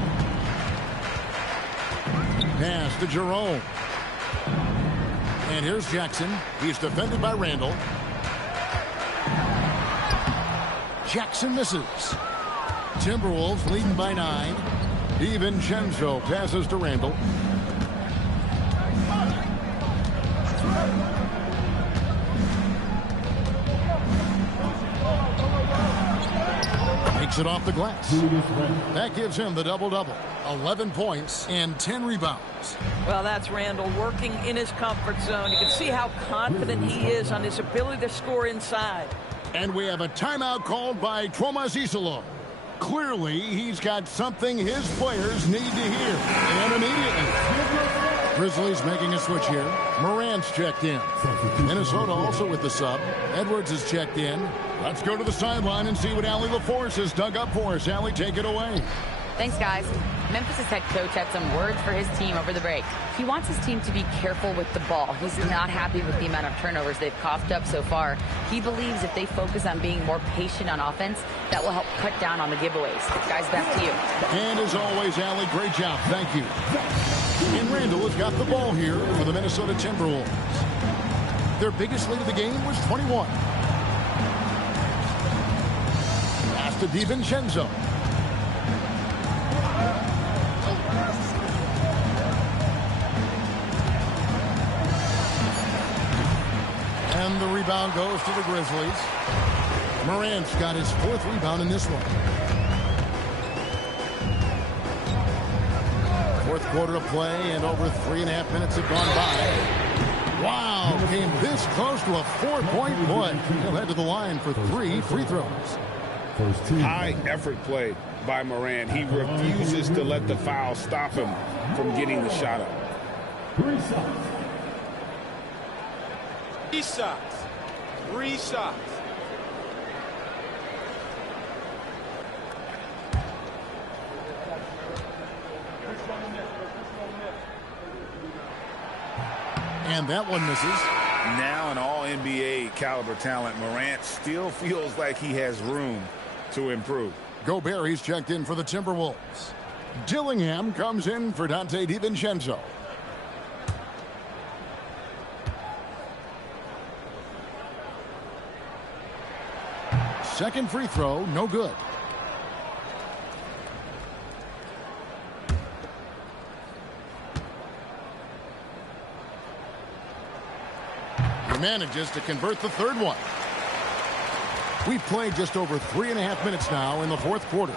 Pass to Jerome. And here's Jackson. He's defended by Randall. Jackson misses. Timberwolves leading by 9. DiVincenzo passes to Randall. Takes it off the glass. That gives him the double-double. 11 points and 10 rebounds. Well, that's Randall working in his comfort zone. You can see how confident he is on his ability to score inside. And we have a timeout called by Tomas Isolo. Clearly, he's got something his players need to hear. And immediately. Grizzlies making a switch here. Morant's checked in. Minnesota also with the sub. Edwards is checked in. Let's go to the sideline and see what Allie LaForce has dug up for us. Allie, take it away. Thanks, guys. Memphis' head coach had some words for his team over the break. He wants his team to be careful with the ball. He's not happy with the amount of turnovers they've coughed up so far. He believes if they focus on being more patient on offense, that will help cut down on the giveaways. Guys, back to you. And as always, Allie, great job. Thank you. And Randall has got the ball here for the Minnesota Timberwolves. Their biggest lead of the game was 21. Pass to DiVincenzo. And the rebound goes to the Grizzlies. Morant's got his 4th rebound in this one. 4th quarter of play, and over 3.5 minutes have gone by. Wow, came this close to a 4-point play. He'll head to the line for 3 free throws. High effort play by Morant. He refuses to let the foul stop him from getting the shot up. 3 shots. 3 shots. 3 shots. And that one misses. Now an all-NBA caliber talent, Morant still feels like he has room to improve. Gobert, he's checked in for the Timberwolves. Dillingham comes in for Dante DiVincenzo. Second free throw, no good. He manages to convert the 3rd one. We've played just over 3.5 minutes now in the 4th quarter.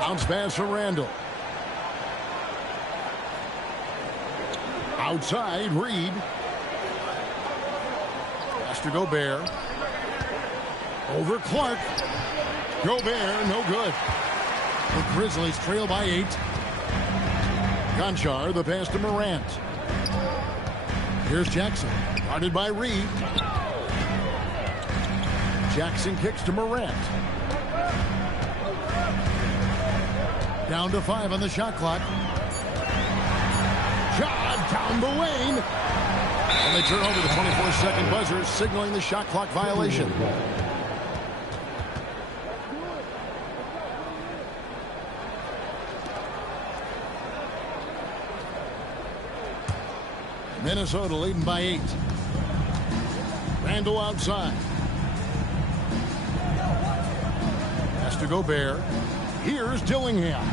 Bounce pass from Randall. Outside, Reed. Pass to Gobert. Over Clark. Gobert, no good. The Grizzlies trail by 8. Conchar, the pass to Morant. Here's Jackson, guarded by Reed. Jackson kicks to Morant. Down to 5 on the shot clock. Shot down the lane. And they turn over the 24-second buzzer, signaling the shot clock violation. Minnesota leading by 8. Randall outside. Pass to Gobert. Here's Dillingham.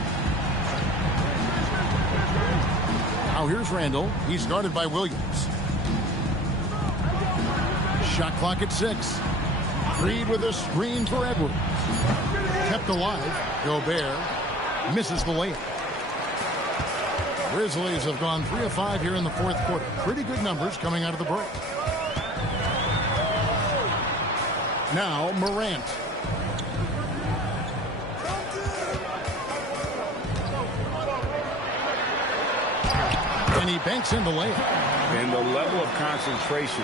Now here's Randall. He's guarded by Williams. Shot clock at 6. Reed with a screen for Edwards. Kept alive. Gobert misses the layup. Grizzlies have gone 3 of 5 here in the 4th quarter. Pretty good numbers coming out of the break. Now Morant. And he banks in the layup. And the level of concentration.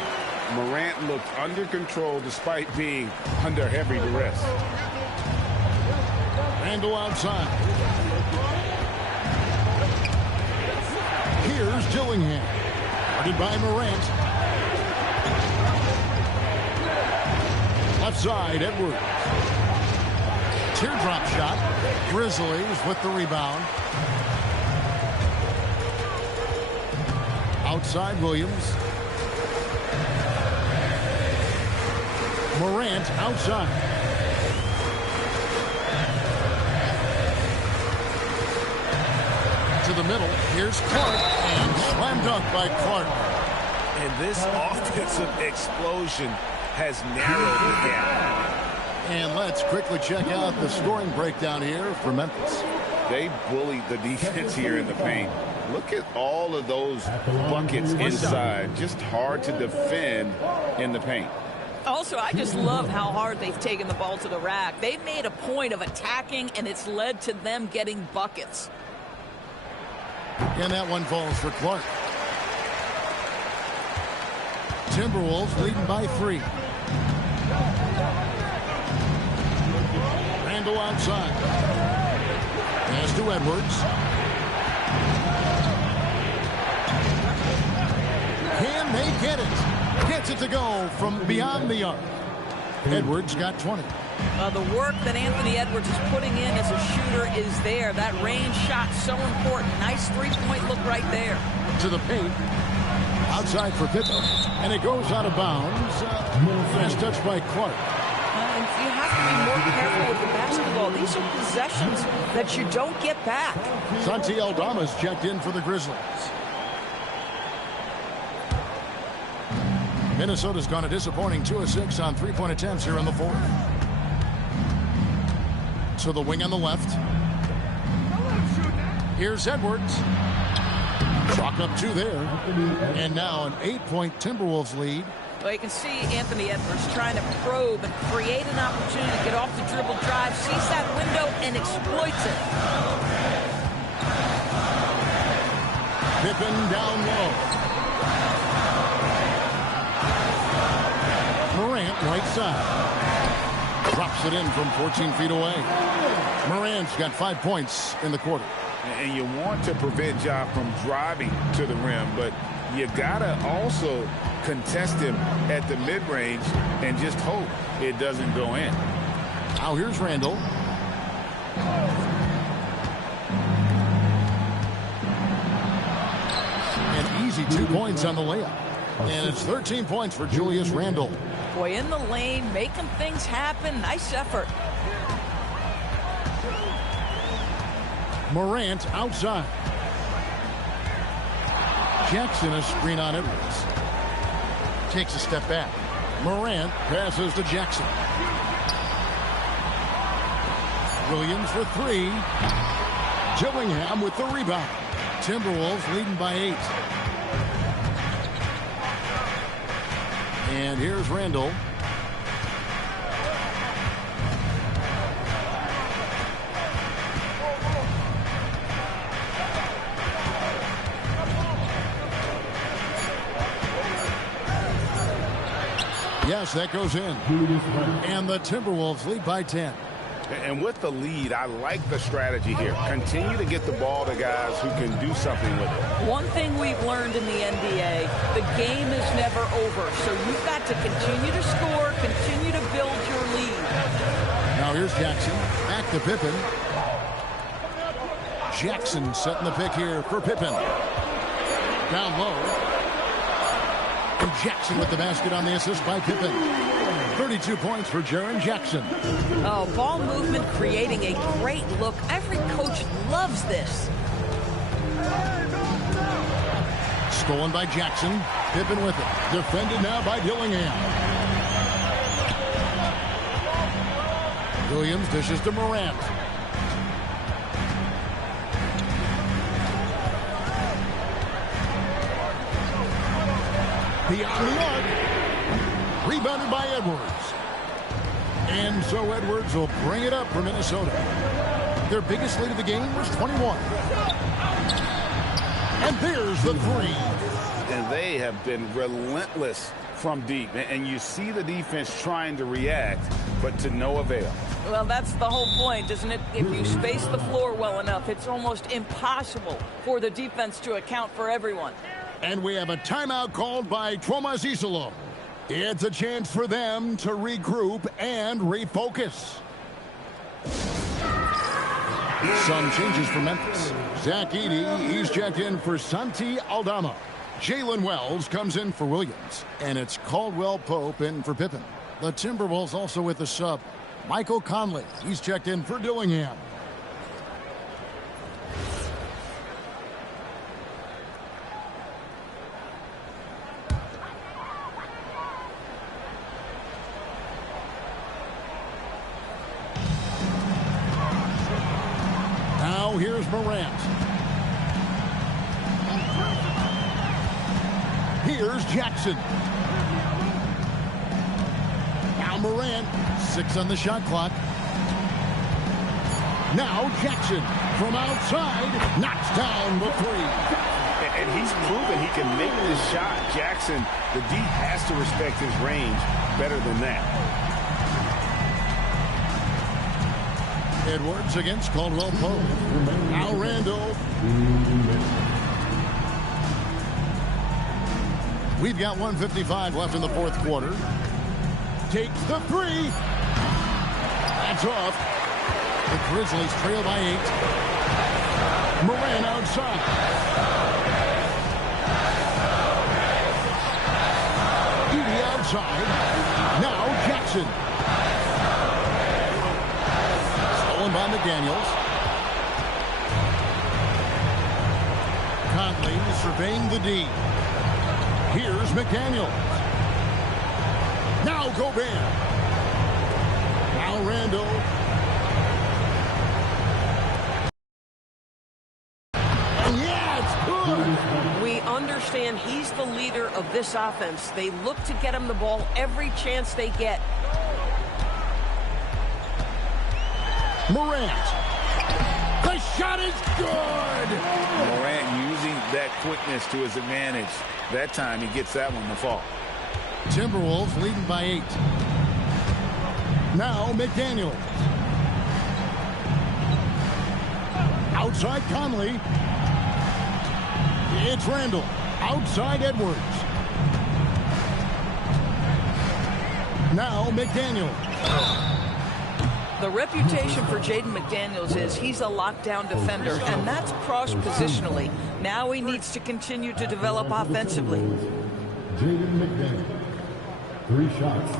Morant looked under control despite being under heavy duress. Randall outside. Here's Dillingham. Guarded by Morant. Left side, Edwards. Teardrop shot. Grizzlies with the rebound. Outside, Williams. Morant outside. To the middle. Here's Clark. And slam dunk by Clark. And this offensive explosion has narrowed the gap. And let's quickly check out the scoring breakdown here for Memphis. They bullied the defense here in the paint. Look at all of those buckets inside. Just hard to defend in the paint. Also, I just love how hard they've taken the ball to the rack. They've made a point of attacking, and it's led to them getting buckets. And that one falls for Clark. Timberwolves leading by 3. Randall outside. Pass to Edwards. Can they get it? Gets it to go from beyond the arc. Edwards got 20. The work that Anthony Edwards is putting in as a shooter is there. That range shot so important. Nice three-point look right there. To the paint. Outside for Pippen. And it goes out of bounds. Fast touch by Clark. You have to be more careful with the basketball. These are possessions that you don't get back. Santi Aldama's checked in for the Grizzlies. Minnesota's gone a disappointing 2 of 6 on three-point attempts here in the fourth. So the wing on the left. Here's Edwards. Chalk up 2 there. And now an 8-point Timberwolves lead. Well, you can see Anthony Edwards trying to probe and create an opportunity to get off the dribble drive, sees that window, and exploits it. Pippen down low. Morant right side. Drops it in from 14 feet away. Morant's got 5 points in the quarter. And you want to prevent Ja from driving to the rim, but you gotta also contest him at the mid-range and just hope it doesn't go in. Now here's Randall. An easy 2 points on the layup. And it's 13 points for Julius Randle. Boy, in the lane, making things happen. Nice effort. Morant outside. Jackson a screen on Edwards. Takes a step back. Morant passes to Jackson. Williams for 3. Dillingham with the rebound. Timberwolves leading by 8. And here's Randall. Yes, that goes in. And the Timberwolves lead by 10. And with the lead, I like the strategy here. Continue to get the ball to guys who can do something with it. One thing we've learned in the NBA, the game is never over. So you've got to continue to score, continue to build your lead. Now here's Jackson. Back to Pippen. Jackson setting the pick here for Pippen. Down low. And Jackson with the basket on the assist by Pippen. 32 points for Jaren Jackson. Oh, ball movement creating a great look. Every coach loves this. Stolen by Jackson. Pippen with it. Defended now by Dillingham. Williams dishes to Morant. Beyond the arc. Rebounded by Edwards. And so Edwards will bring it up for Minnesota. Their biggest lead of the game was 21. And there's the three. And they have been relentless from deep. And you see the defense trying to react, but to no avail. Well, that's the whole point, isn't it? If you space the floor well enough, it's almost impossible for the defense to account for everyone. And we have a timeout called by Thomas Isolo. It's a chance for them to regroup and refocus. Some changes for Memphis. Zach Edey, he's checked in for Santi Aldama. Jalen Wells comes in for Williams. And it's Caldwell Pope in for Pippen. The Timberwolves also with the sub. Michael Conley, he's checked in for Dillingham. Now here's Morant. Here's Jackson. Now Morant, 6 on the shot clock. Now Jackson from outside knocks down the three. And he's proven he can make this shot. Jackson, the D has to respect his range better than that. Edwards against Caldwell Pope. Now Randall. We've got 1:55 left in the fourth quarter. Takes the three. That's off. The Grizzlies trail by 8. Morant outside. Edey outside. Now Jackson. Stolen by McDaniels. Conley surveying the D. Here's McDaniels. Now Gobert. Now Randall. And yeah, it's good. We understand he's the leader of this offense. They look to get him the ball every chance they get. Morant. The shot is good. Morant using that quickness to his advantage. That time he gets that one to fall. Timberwolves leading by 8. Now McDaniels. Outside Conley. It's Randall. Outside Edwards. Now McDaniels. The reputation for Jaden McDaniels is he's a lockdown defender, and that's cross-positionally. Now he needs to continue to develop offensively. Jaden McDaniels. 3 shots.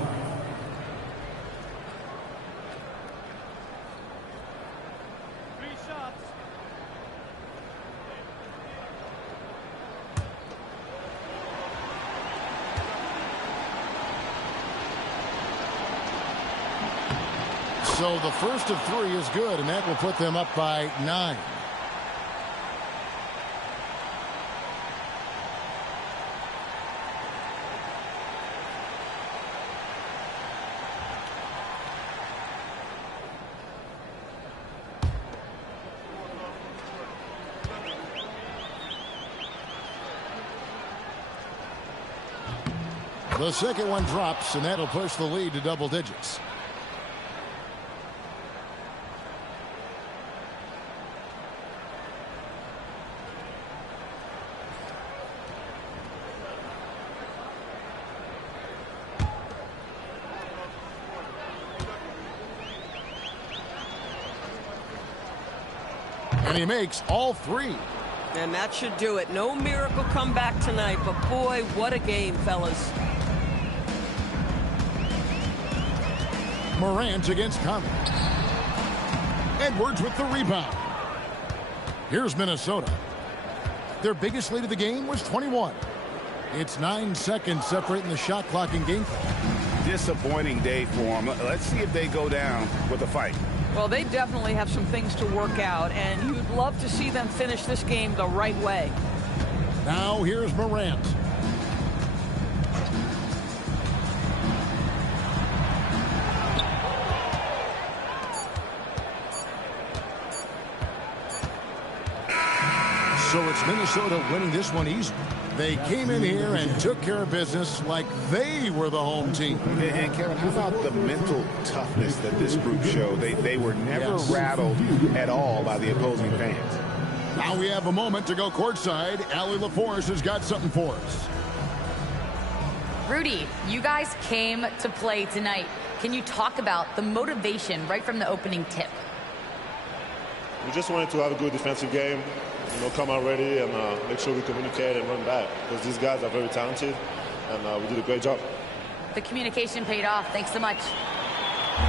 So the first of 3 is good, and that will put them up by 9. The second one drops, and that'll push the lead to double digits. And he makes all 3. And that should do it. No miracle comeback tonight, but boy, what a game, fellas. Morant against Conley. Edwards with the rebound. Here's Minnesota. Their biggest lead of the game was 21. It's 9 seconds separating the shot clock and game clock. Disappointing day for them. Let's see if they go down with a fight. Well, they definitely have some things to work out, and you'd love to see them finish this game the right way. Now here's Morant. So it's It's Minnesota winning this one easy. They came in here and took care of business like they were the home team. And Kevin, how about the mental toughness that this group showed? They were never rattled at all by the opposing fans. Now we have a moment to go courtside. Allie LaForce has got something for us. Rudy, you guys came to play tonight. Can you talk about the motivation right from the opening tip? We just wanted to have a good defensive game, come out ready and make sure we communicate and run back, because these guys are very talented, and we did a great job. The communication paid off. Thanks so much.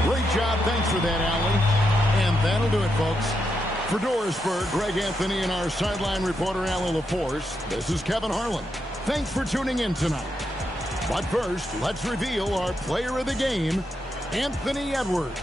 Great job. Thanks for that, Allie. And that'll do it, folks. For Dorisburg, Greg Anthony and our sideline reporter, Allie LaForce, this is Kevin Harlan. Thanks for tuning in tonight. But first, let's reveal our player of the game, Anthony Edwards.